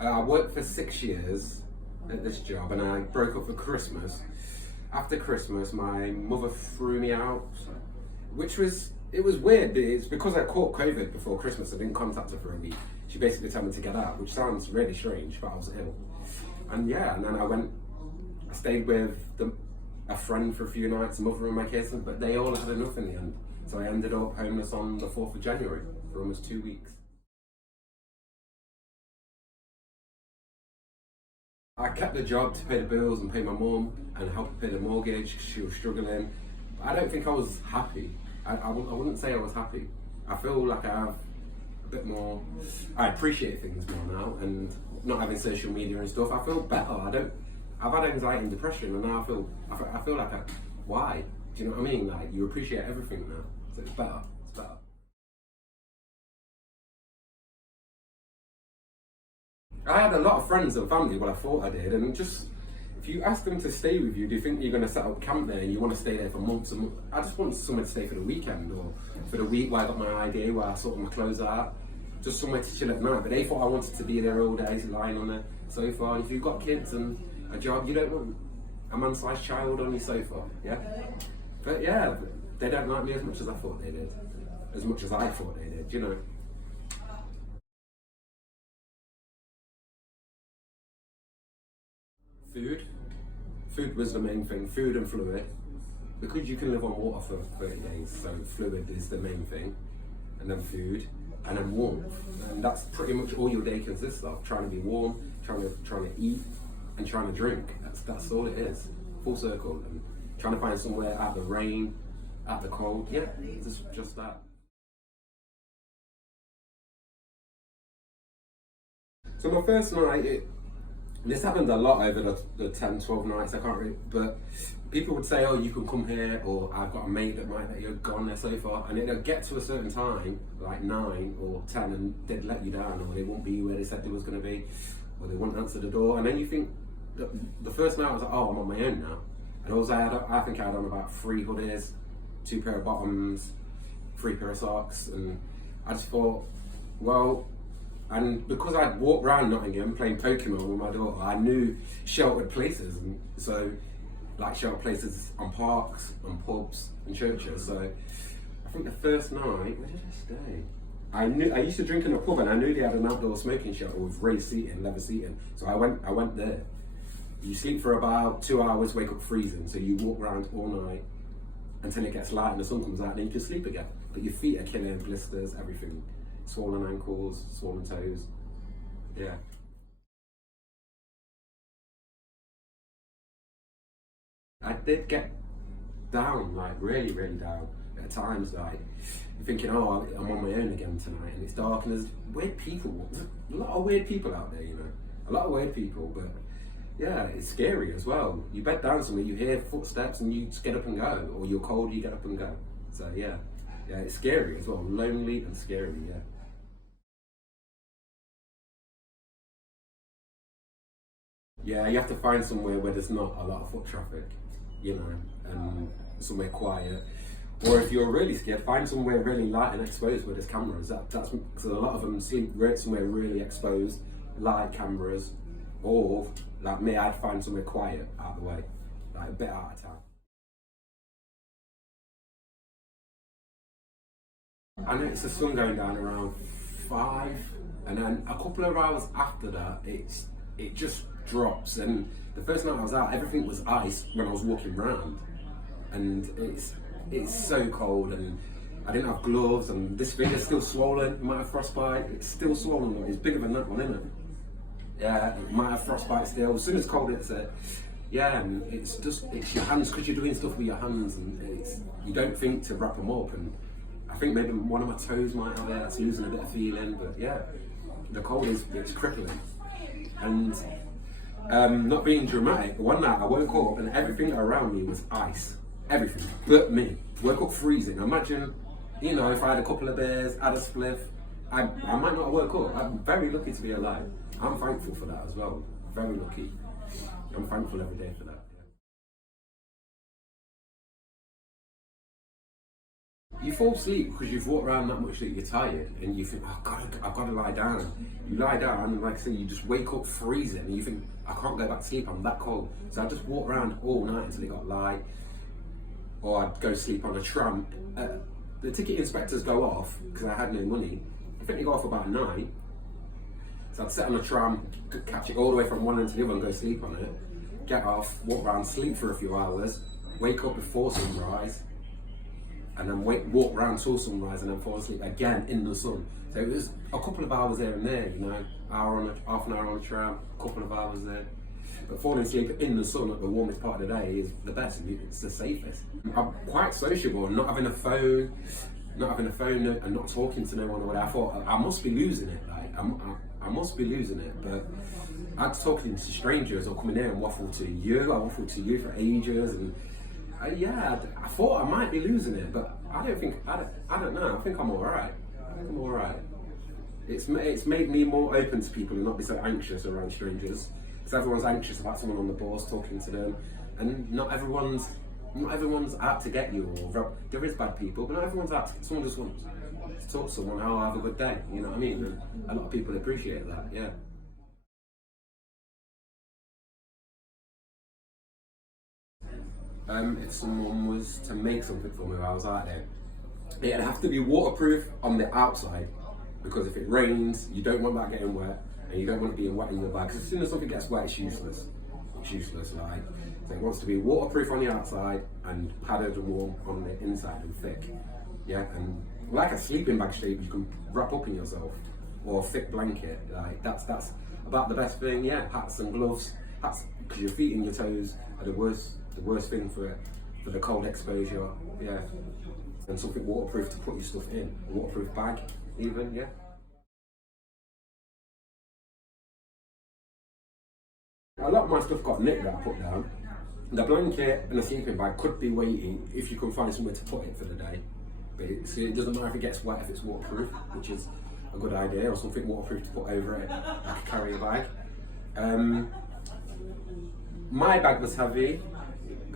I worked for 6 years at this job and I broke up for Christmas. After Christmas, my mother threw me out, it was weird. It's because I caught COVID before Christmas. I didn't contact her for a week. She basically told me to get out, which sounds really strange, but I was ill. And yeah, and then I stayed with a friend for a few nights, mother and my kids, but they all had enough in the end. So I ended up homeless on the 4th of January for almost 2 weeks. I kept the job to pay the bills and pay my mum and help her pay the mortgage because she was struggling. I don't think I was happy. I wouldn't say I was happy. I feel like I have a bit more, I appreciate things more now, and not having social media and stuff, I feel better. I've had anxiety and depression, and now I feel like why? Do you know what I mean? Like, you appreciate everything now, so it's better. I had a lot of friends and family, well I thought I did, and just, if you ask them to stay with you, do you think you're going to set up camp there and you want to stay there for months and months? I just wanted somewhere to stay for the weekend or for the week where I got my ID, where I sorted my clothes out, just somewhere to chill at night. But they thought I wanted to be there all day, lying on the sofa. And if you've got kids and a job, you don't want a man-sized child on your sofa, yeah? But yeah, they don't like me as much as I thought they did, as much as I thought they did, you know? Food was the main thing, food and fluid. Because you can live on water for 30 days, so fluid is the main thing. And then food, and then warmth. And that's pretty much all your day consists of, trying to be warm, trying to eat, and trying to drink. That's all it is, full circle. And trying to find somewhere out of the rain, out the cold, yeah, just that. So my first night, this happened a lot over the 10, 12 nights, I can't really, but people would say, oh, you can come here, or I've got a mate that might let you go on there so far, and it'll get to a certain time, like 9 or 10, and they'd let you down, or they won't be where they said they was going to be, or they won't answer the door, and then you think, the first night I was like, oh, I'm on my own now, and I think I had on about 3 hoodies, 2 pair of bottoms, 3 pair of socks, and I just thought, well, and because I'd walked around Nottingham playing Pokemon with my daughter, I knew sheltered places, and so like sheltered places on parks, on pubs, and churches. So I think the first night, where did I stay? I used to drink in a pub, and I knew they had an outdoor smoking shelter with raised seating, leather seating. So I went there. You sleep for about 2 hours, wake up freezing. So you walk around all night until it gets light and the sun comes out, and then you can sleep again. But your feet are killing, blisters, everything. Swollen ankles, swollen toes, yeah. I did get down, like really, really down at times, like thinking, oh, I'm on my own again tonight, and it's dark, and there's weird people, a lot of weird people out there, you know, a lot of weird people, but yeah, it's scary as well. You bed down somewhere, you hear footsteps, and you just get up and go, or you're cold, you get up and go, so yeah, it's scary as well, lonely and scary, yeah. Yeah, you have to find somewhere where there's not a lot of foot traffic, you know, and somewhere quiet. Or if you're really scared, find somewhere really light and exposed where there's cameras. That's because a lot of them sleep somewhere really exposed, light cameras. Or like me, I'd find somewhere quiet out of the way, like a bit out of town. I noticed the sun going down around 5, and then a couple of hours after that, it just drops. And the first night I was out, everything was ice when I was walking around, and it's so cold, and I didn't have gloves, and this finger's still swollen. It might have frostbite. It's still swollen, but it's bigger than that one, isn't it? Yeah, it might have frostbite still. As soon as cold it's it. Yeah, and it's your hands, because you're doing stuff with your hands, and you don't think to wrap them up, and I think maybe one of my toes might have it, it's losing a bit of feeling, but yeah, the cold it's crippling. And not being dramatic, one night I woke up and everything around me was ice. Everything, but me. Woke up freezing. Imagine, you know, if I had a couple of beers, had a spliff, I might not have woke up. I'm very lucky to be alive. I'm thankful for that as well. Very lucky. I'm thankful every day for that. you fall asleep because you've walked around that much that you're tired, and you think, oh God, I've got to lie down. You lie down, and like I say, you just wake up freezing, and you think, I can't go back to sleep, I'm that cold. So I just walk around all night until it got light, or I'd go sleep on a tram. The ticket inspectors go off because I had no money. I think they go off about 9. So I'd sit on a tram, catch it all the way from one end to the other and go sleep on it. Get off, walk around, sleep for a few hours, wake up before sunrise, and then walk around till sunrise and then fall asleep again in the sun. So it was a couple of hours there and there, you know, half an hour on a tram, a couple of hours there. But falling asleep in the sun at the warmest part of the day is the best, it's the safest. I'm quite sociable, not having a phone and not talking to no one or whatever. I thought, I must be losing it, like, I must be losing it, but I'm talking to strangers or coming here and waffle to you. I waffled to you for ages, and I thought I might be losing it, but I don't know. I think I'm all right. It's made me more open to people and not be so anxious around strangers. Because everyone's anxious about someone on the bus, talking to them, and not everyone's out to get you. Or there is bad people, but not everyone's out. Someone just wants to talk to someone. Oh, have a good day. You know what I mean? And a lot of people appreciate that. Yeah. If someone was to make something for me while I was out there, it'd have to be waterproof on the outside, because if it rains, you don't want that getting wet, and you don't want it being wet in your bag. Because as soon as something gets wet, it's useless. It's useless, right? So it wants to be waterproof on the outside and padded and warm on the inside and thick. Yeah, and like a sleeping bag shape, you can wrap up in yourself, or a thick blanket. Like that's about the best thing. Yeah, hats and gloves. Hats, because your feet and your toes are the worst thing for the cold exposure. Yeah, and something waterproof to put your stuff in. A waterproof bag, even. Yeah. A lot of my stuff got nicked that I put down. The blanket and the sleeping bag could be weighty if you can find somewhere to put it for the day. But it doesn't matter if it gets wet if it's waterproof, which is a good idea, or something waterproof to put over it, like a carrier bag. My bag was heavy.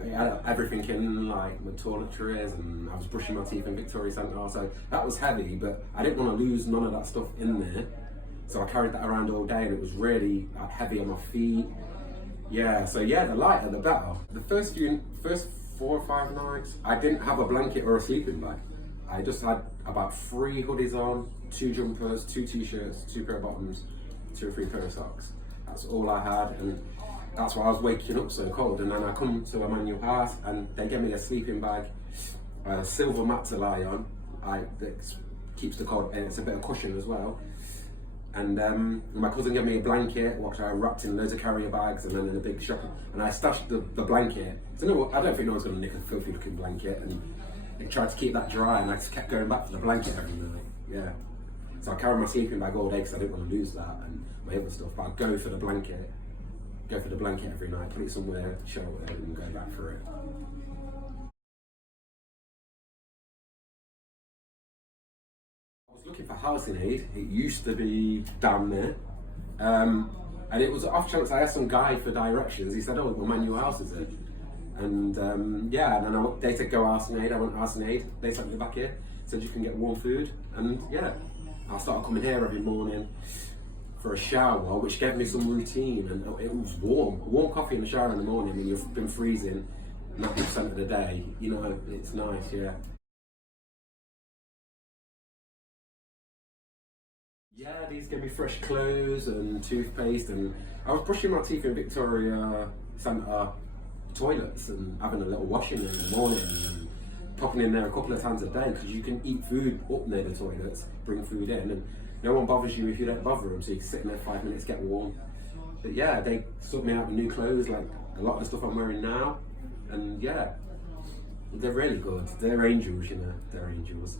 It had everything in, like my toiletries, and I was brushing my teeth in Victoria Centre, so that was heavy, but I didn't want to lose none of that stuff in there. So I carried that around all day, and it was really heavy on my feet. Yeah, so yeah, the lighter the better. The first 4 or 5 nights, I didn't have a blanket or a sleeping bag. I just had about 3 hoodies on, 2 jumpers, 2 t-shirts, 2 pair of bottoms, 2 or 3 pair of socks. That's all I had, and that's why I was waking up so cold. And then I come to a manual house, and they gave me a sleeping bag, a silver mat to lie on, that keeps the cold, and it's a bit of cushion as well. And my cousin gave me a blanket, which I wrapped in loads of carrier bags, and then in a big shop. And I stashed the blanket. So I don't think no one's going to nick a filthy looking blanket. And I tried to keep that dry, and I just kept going back for the blanket every night. Yeah. So I carried my sleeping bag all day because I didn't want to lose that and my other stuff. But I'd go for the blanket every night, put it somewhere, sheltered, and go back for it. Looking for housing aid. It used to be down there, and it was an off chance I asked some guy for directions. He said, "Oh, well, manual house is it?" And and then they said go housing aid. I went housing aid. They sent me back here, said you can get warm food, and yeah, I started coming here every morning for a shower, which gave me some routine, and it was warm coffee in the shower in the morning when you've been freezing 90% of the day. You know, it's nice, yeah. Yeah, these gave me fresh clothes and toothpaste, and I was brushing my teeth in Victoria Centre toilets and having a little washing in the morning and popping in there a couple of times a day, because you can eat food up near the toilets, bring food in, and no one bothers you if you don't bother them, so you can sit in there 5 minutes, get warm. But yeah, they sorted me out with new clothes, like a lot of the stuff I'm wearing now, and yeah, they're really good. They're angels, you know, they're angels.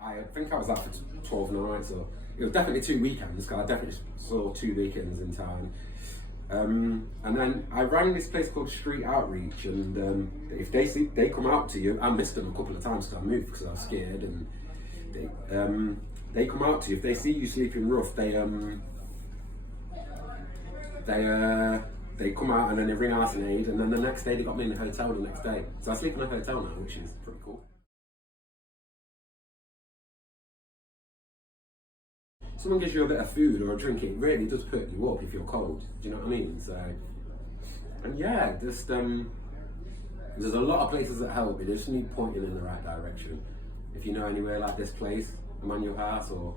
I think I was out for 12 nights, or it was definitely 2 weekends, because I definitely saw 2 weekends in town. And then I rang this place called Street Outreach, and if they come out to you, I missed them a couple of times because I moved because I was scared, and they come out to you. If they see you sleeping rough, they they come out and then they ring out an aid, and then the next day they got me in the hotel the next day. So I sleep in a hotel now, which is pretty cool. Someone gives you a bit of food or a drink, it really does perk you up if you're cold. Do you know what I mean? So, and yeah, just there's a lot of places that help. You just need pointing in the right direction. If you know anywhere like this place, Emmanuel House or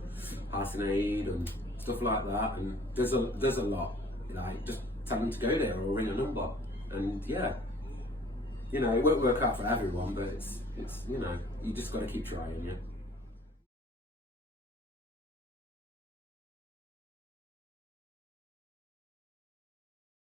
House in Aid and stuff like that, and there's a lot. Like, just tell them to go there or ring a number. And yeah, you know, it won't work out for everyone, but it's you know, you just got to keep trying, yeah.